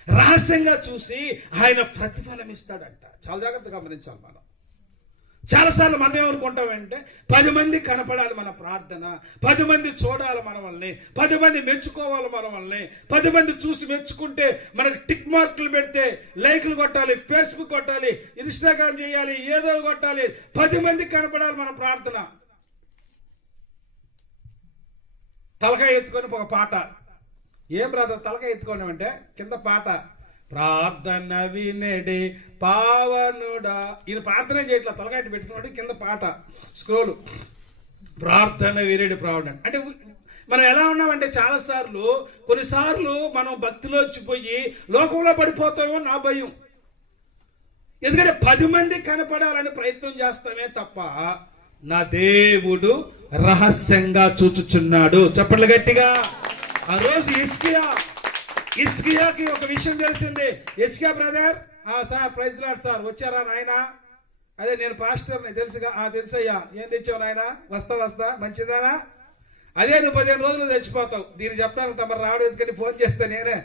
రహస్యంగా చూసి ఆయన ప్రతిఫలం ఇస్తాడంట. చాలా జాగ్రత్తగా గమనించాలి మనం. చాలాసార్లు మనం ఏమనుకుంటామంటే, 10 మంది కనపడాలి మన ప్రార్థన, 10 మంది చూడాలి మనల్ని, 10 మంది మెచ్చుకోవాలి మనల్ని, 10 మంది చూసి మెచ్చుకుంటే మనకు టిక్ మార్కులు పెడితే లైకులు కొట్టాలి, ఫేస్బుక్ కొట్టాలి, ఇన్స్టాగ్రామ్ చేయాలి, ఏదో కొట్టాలి. 10 మంది కనపడాలి మన ప్రార్థన. తలకాయ ఎత్తుకొని ఒక పాట. ఏం బ్రదర్ తలకాయ ఎత్తుకోండి అంటే, కింద పాట, ప్రార్థన వినడి పావనుడా. ఈయన ప్రార్థన చేయట్లా, తలకాయ పెట్టుకున్నాడు, కింద పాట స్క్రోలు, ప్రార్థన వినడి పావనుడా. అంటే మనం ఎలా ఉన్నామంటే, కొన్నిసార్లు మనం భక్తిలో వచ్చిపోయి లోకంలో పడిపోతామో నా భయం. ఎందుకంటే 10 మంది కనపడాలని ప్రయత్నం చేస్తామే తప్ప, నా దేవుడు రహస్యంగా చూచుచున్నాడు. చెప్పండి గట్టిగా. ఆ రోజు ఇస్కియాకి ఒక విషయం తెలిసింది. ఇస్కియా బ్రదర్, సార్ ప్రైజ్ లాడ్ సార్, వచ్చారా నాయన? అదే నేను పాస్టర్ని, తెలుసుగా? తెలుసయ్యా. ఏం తెచ్చావు నాయన? వస్తా మంచిదానా? అదే నువ్వు 15 రోజులు చచ్చిపోతావు. దీన్ని చెప్పడానికి తమ రావడం ఎందుకని ఫోన్ చేస్తే నేనే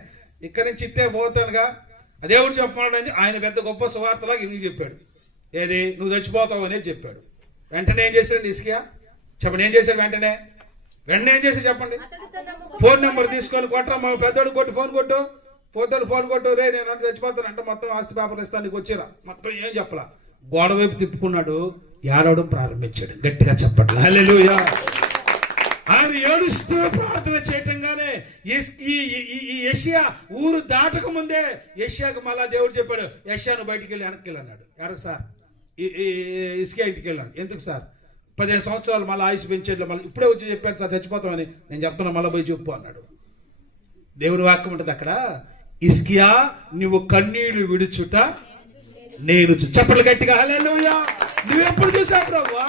ఇక్కడి నుంచి ఇట్టే పోతానుగా. అదేవుడు చెప్పమని ఆయన పెద్ద గొప్ప సువార్తలాగా ఎందుకు చెప్పాడు. ఏది? నువ్వు చచ్చిపోతావు అనేది చెప్పాడు. వెంటనే ఏం చేశాడు ఇసుకియా? చెప్పండి, ఏం చేశాడు? వెంటనే ఏం చేసి చెప్పండి. ఫోన్ నెంబర్ తీసుకొని కొట్టరా, మా పెద్దోడు కొట్టు, ఫోన్ కొట్టు. రే నేను చచ్చిపోతాను అంటే మొత్తం ఆస్తి పేపర్లు ఇస్తాను, నీకు వచ్చిరా. మొత్తం ఏం చెప్పలా, గోడ వైపు తిప్పుకున్నాడు, ఏడవడం ప్రారంభించాడు. గట్టిగా చెప్పండి హల్లెలూయా. ఆయన ఏడుస్తూ ప్రార్థన చేయటంగానే ఈ యెషయా ఊరు దాటక ముందే యెషయాకు మళ్ళా దేవుడు చెప్పాడు, యెషయాను బయటికి వెళ్ళి వెనక్కి వెళ్ళి అన్నాడు. ఎవరికి సార్? ఇసుకే ఇంటికి వెళ్ళాను. ఎందుకు సార్? 15 సంవత్సరాలు మళ్ళీ ఆయుష్ పెంచేట్లు, మళ్ళీ ఇప్పుడే వచ్చి చెప్పాను సార్ చచ్చిపోతామని. నేను చెప్తున్నా, మళ్ళీ పోయి చెప్పు అన్నాడు. దేవుని వాక్యం ఉంటుంది అక్కడ, హిజ్కియా నువ్వు కన్నీళ్లు విడుచుట నేను చెప్పలు గట్టిగా హల్లెలూయా. నువ్వెప్పుడు చూసావు ప్రభువా?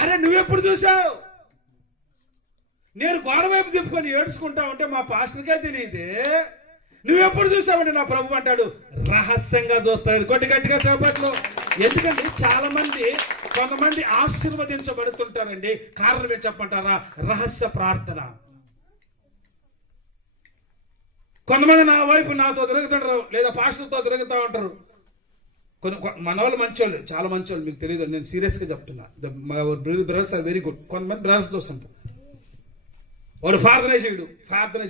అరే నువ్వెప్పుడు చూసావు? నేను గోడ వైపు తిప్పుకొని ఏడ్చుకుంటా ఉంటే మా పాస్టర్కే తెలియదే. నువ్వెప్పుడు చూసావంటే నా ప్రభు అంటాడు, రహస్యంగా చూస్తాడు. గట్టిగా చేపట్లు. ఎందుకంటే చాలా మంది, కొంతమంది ఆశీర్వదించబడుతుంటారండి. కారణం ఏంటి చెప్పంటారా? రహస్య ప్రార్థన. కొంతమంది నా వైపు నాతో తిరుగుతుంటారు, లేదా పాస్టర్తో తిరుగుతూ ఉంటారు. మన వాళ్ళు మంచోళ్ళు, చాలా మంచోళ్ళు, మీకు తెలియదు, నేను సీరియస్గా చెప్తున్నా. Brothers are very good. కొంతమంది బ్రదర్స్ చూస్తుంటారు, వాడు ప్రార్థన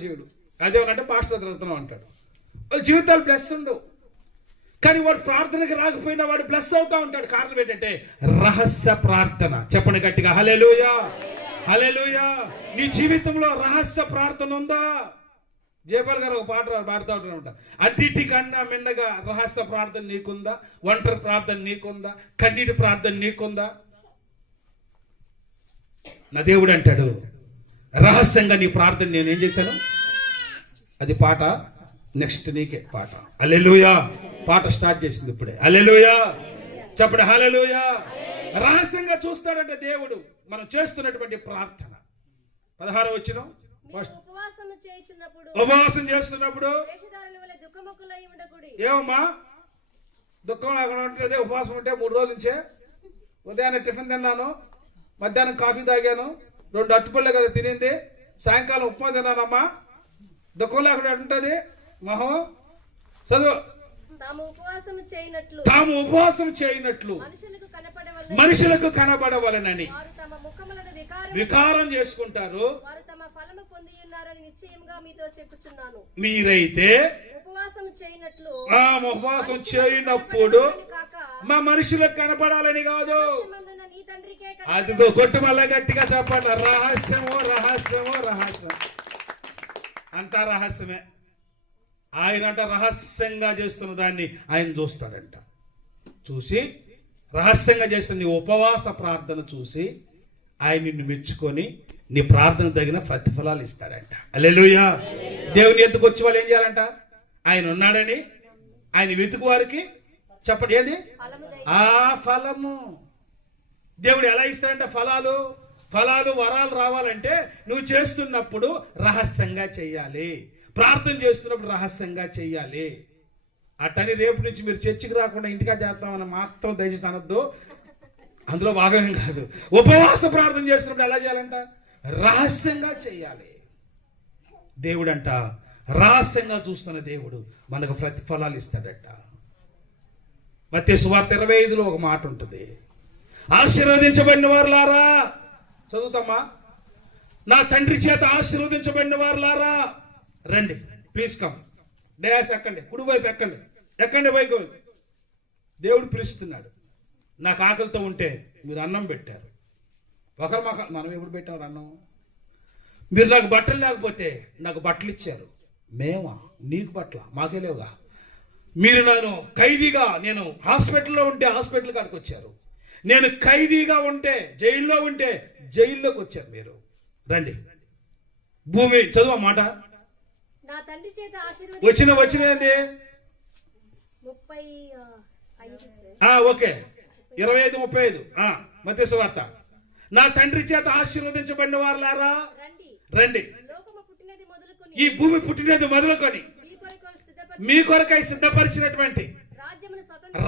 చేయడు. అదేమనంటే పాస్టర్ తిరుగుతున్నాం అంటాడు. వాళ్ళ జీవితాలు ప్లస్ ఉండవు, కానీ వాడు ప్రార్థనకి రాకపోయినా వాడు ప్లస్ అవుతా ఉంటాడు. కారణం ఏంటంటే రహస్య ప్రార్థన. చెప్పండి గట్టిగా హల్లెలూయా. నీ జీవితంలో రహస్య ప్రార్థన ఉందా? జయపాల్ గారు ఒక పాట పాడుతూ ఉంటారు, అన్నిటికన్నా మిన్నగా రహస్య ప్రార్థన నీకుందా? ఒంటరి ప్రార్థన నీకుందా? కన్నీటి ప్రార్థన నీకుందా? నా దేవుడు అంటాడు, రహస్యంగా నీ ప్రార్థన నేను ఏం చేశాను. అది పాట, నెక్స్ట్ నీకే పాట. హల్లెలూయా. పాట స్టార్ట్ చేసింది ఇప్పుడే. హల్లెలూయా. చెప్పండి హల్లెలూయా. రహస్యంగా చూస్తాడంటే దేవుడు మనం చేస్తున్నటువంటి ప్రార్థన. 16వ వచనం, ఉపవాసం చేస్తున్నప్పుడు ఏమమ్మా దుఃఖం లేకుండా ఉంటుంది. ఉపవాసం ఉంటే 3 రోజుల నుంచే ఉదయాన్నే టిఫిన్ తిన్నాను, మధ్యాహ్నం కాఫీ తాగాను, 2 అరటిపళ్ళే కదా తినింది, సాయంకాలం ఉప్మా తిన్నానమ్మా. దుఃఖం లేకుండా ఉంటుంది మొహం. చదువు. తాము ఉపవాసం చేయనట్లు మనుషులకు కనబడవలనని వికారం చేసుకుంటారు. మీరైతే ఉపవాసం చేయనప్పుడు మా మనుషులకు కనపడాలని కాదు. అదిగో కొట్టు మళ్ళా గట్టిగా చెప్పండి. రహస్యం అంతా రహస్యమే. ఆయన అంట రహస్యంగా చేస్తున్న దాన్ని ఆయన చూస్తాడంట. చూసి రహస్యంగా చేస్తున్న నీ ఉపవాస ప్రార్థన చూసి ఆయన నిన్ను మెచ్చుకొని నీ ప్రార్థన తగిన ప్రతిఫలాలు ఇస్తాడంట. హల్లెలూయా. దేవుని ఎత్తుకు వచ్చి వాళ్ళు ఏం చేయాలంట? ఆయన ఉన్నాడని ఆయన వెతుకు వారికి చెప్పండి ఏది? ఆ ఫలము. దేవుడు ఎలా ఇస్తాడంటే ఫలాలు వరాలు రావాలంటే నువ్వు చేస్తున్నప్పుడు రహస్యంగా చెయ్యాలి. ప్రార్థన చేస్తున్నప్పుడు రహస్యంగా చెయ్యాలి. అట్టని రేపు నుంచి మీరు చర్చికి రాకుండా ఇంటికా చేస్తామని మాత్రం దయచేసి అనొద్దు, అందులో భాగమేం కాదు. ఉపవాస ప్రార్థన చేస్తున్నప్పుడు ఎలా చేయాలంట? రహస్యంగా చెయ్యాలి. దేవుడంట రహస్యంగా చూస్తున్న దేవుడు మనకు ప్రతిఫలాలు ఇస్తాడట. మత్తయి సువార్త 25లో ఒక మాట ఉంటుంది, ఆశీర్వదించబడిన వారులారా, చదువుతామా, నా తండ్రి చేత ఆశీర్వదించబడిన వారులారా రండి, ప్లీజ్ కమ్. డయాస్ ఎక్కండి, కుడివైపు ఎక్కండి వైపు. దేవుడు పిలుస్తున్నాడు. నాకు ఆకలితో ఉంటే మీరు అన్నం పెట్టారు. ఒకరు మనం ఎప్పుడు పెట్టారు అన్నం? మీరు నాకు బట్టలు లేకపోతే నాకు బట్టలు ఇచ్చారు. మేమా? నీకు బట్టల మాకే లేవుగా. మీరు నన్ను ఖైదీగా, నేను హాస్పిటల్లో ఉంటే హాస్పిటల్ కాడికి వచ్చారు. నేను ఖైదీగా ఉంటే, జైల్లో ఉంటే జైల్లోకి వచ్చారు. మీరు రండి. భూమి చదువు మాట వచ్చిన ఏంది? ఓకే 25:35 మత్తయి సువార్త. నా తండ్రి చేత ఆశీర్వదించబడిన వారులారా రండి. ఈ భూమి పుట్టినది మొదలుకొని మీ కొరకై సిద్ధపరిచినటువంటి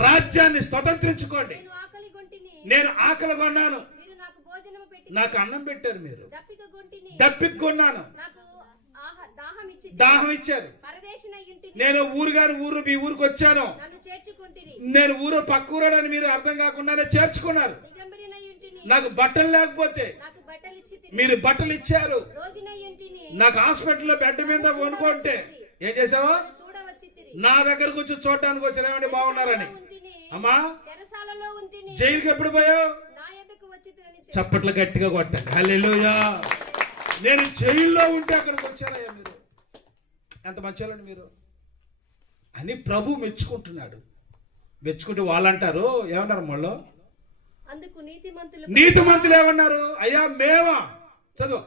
రాజ్యాన్ని స్వతంత్రించుకోండి. నేను ఆకలి కొన్నాను, నాకు అన్నం పెట్టారు, మీరు దప్పిక కొన్నాను, దాహం ఇచ్చారు. నేను ఊరు మీ ఊరికి వచ్చాను, నేను ఊరు పక్క ఊరని మీరు అర్థం కాకుండానే చేర్చుకున్నారు. నాకు బట్టలు లేకపోతే మీరు బట్టలు ఇచ్చారు. నాకు హాస్పిటల్లో బెడ్ మీద వండుకుంటే ఏం చేసావా? నా దగ్గరకు వచ్చి చూడటానికి వచ్చారు, ఏమంటే బాగున్నారని. అమ్మా జైలుకి ఎప్పుడు పోయావు? చప్పట్లు గట్టిగా కొట్టండి. హల్లెలూయా. నేను జైల్లో ఉంటే అక్కడికి వచ్చారయ్యా మీరు, ఎంత మంచోళ్ళండి మీరు అని ప్రభు మెచ్చుకుంటున్నాడు. మెచ్చుకుంటే వాళ్ళు అంటారు, ఏమన్నారు మళ్ళీ? నీతిమంతులు ఏమన్నారు? అయ్యా మేమా చదువు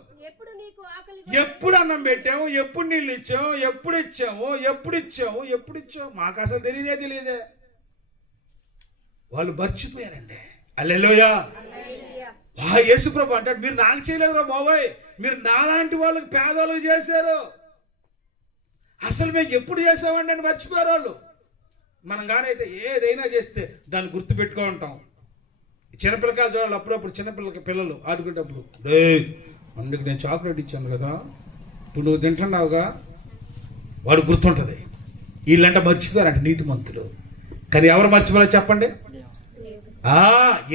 ఎప్పుడు అన్నం పెట్టాము, ఎప్పుడు నీళ్ళు ఇచ్చాము, ఎప్పుడు ఇచ్చాము మాకు అసలు తెలియదే. వాళ్ళు మర్చిపోయారండి. హల్లెలూయా. యేసుప్రభు అంటాడు, మీరు నాకు చేయలేదురా బాబాయ్, మీరు నాలాంటి వాళ్ళకి పేదవాళ్ళకి చేశారు. అసలు మేము ఎప్పుడు చేసామండి అని మర్చిపోయారు వాళ్ళు. మనం కానైతే ఏదైనా చేస్తే దాన్ని గుర్తు పెట్టుకో ఉంటాం. చిన్నపిల్లకాయలు చూడాలి, అప్పుడప్పుడు పిల్లలు ఆడుకునేటప్పుడు, అందుకు నేను చాక్లెట్ ఇచ్చాను కదా, ఇప్పుడు నువ్వు తింటున్నావుగా, వాడు గుర్తుంటుంది. వీళ్ళంట మర్చిపోయారంట నీతిమంతులు. కానీ ఎవరు మర్చిపోలేదు చెప్పండి?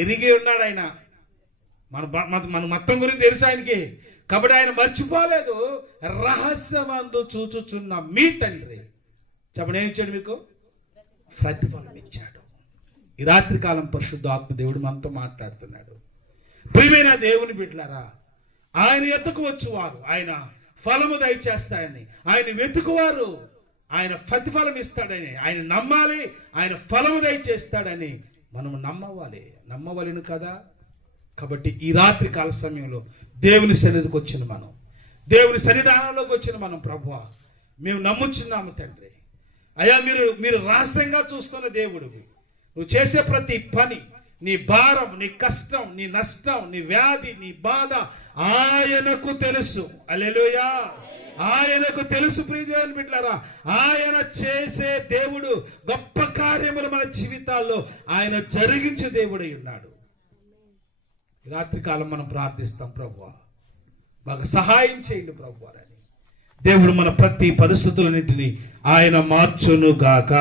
ఎరిగి ఉన్నాడు ఆయన, మన మొత్తం గురించి తెలుసు ఆయనకి, కాబట్టి ఆయన మర్చిపోలేదు. రహస్యమందు చూచుచున్న మీ తండ్రి చెప్పండి ఏం ఇచ్చాడు? మీకు ప్రతిఫలం ఇచ్చాడు. ఈ రాత్రి కాలం పరిశుద్ధ ఆత్మదేవుడు మనతో మాట్లాడుతున్నాడు. ప్రియమైన దేవుని బిడ్డలారా, ఆయన ఎత్తుకువచ్చు వారు ఆయన ఫలము దయచేస్తాడని, ఆయన వెతుకువారు ఆయన ప్రతిఫలం ఇస్తాడని, ఆయన నమ్మాలి, ఆయన ఫలము దయచేస్తాడని మనము నమ్మవలను కదా. కాబట్టి ఈ రాత్రి కాల సమయంలో దేవుని సన్నిధికి వచ్చిన మనం, దేవుని సన్నిధానంలోకి వచ్చిన మనం, ప్రభువా మేము నమ్ముచున్నాము తండ్రి. అయ్యా మీరు రహస్యంగా చూస్తున్న దేవుడు, నువ్వు చేసే ప్రతి పని, నీ భారం, నీ కష్టం, నీ నష్టం, నీ వ్యాధి, నీ బాధ ఆయనకు తెలుసు. హల్లెలూయా. ఆయనకు తెలుసు. ప్రియ దేవుని బిడ్డలారా, ఆయన చేసే దేవుడు గొప్ప కార్యములు మన జీవితాల్లో ఆయన జరిగించే దేవుడై ఉన్నాడు. రాత్రికాలం మనం ప్రార్థిస్తాం, ప్రభువా బాగా సహాయం చేయండి ప్రభువా అని. దేవుడు మన ప్రతి పరిస్థితులన్నింటినీ ఆయన మార్చును గాక.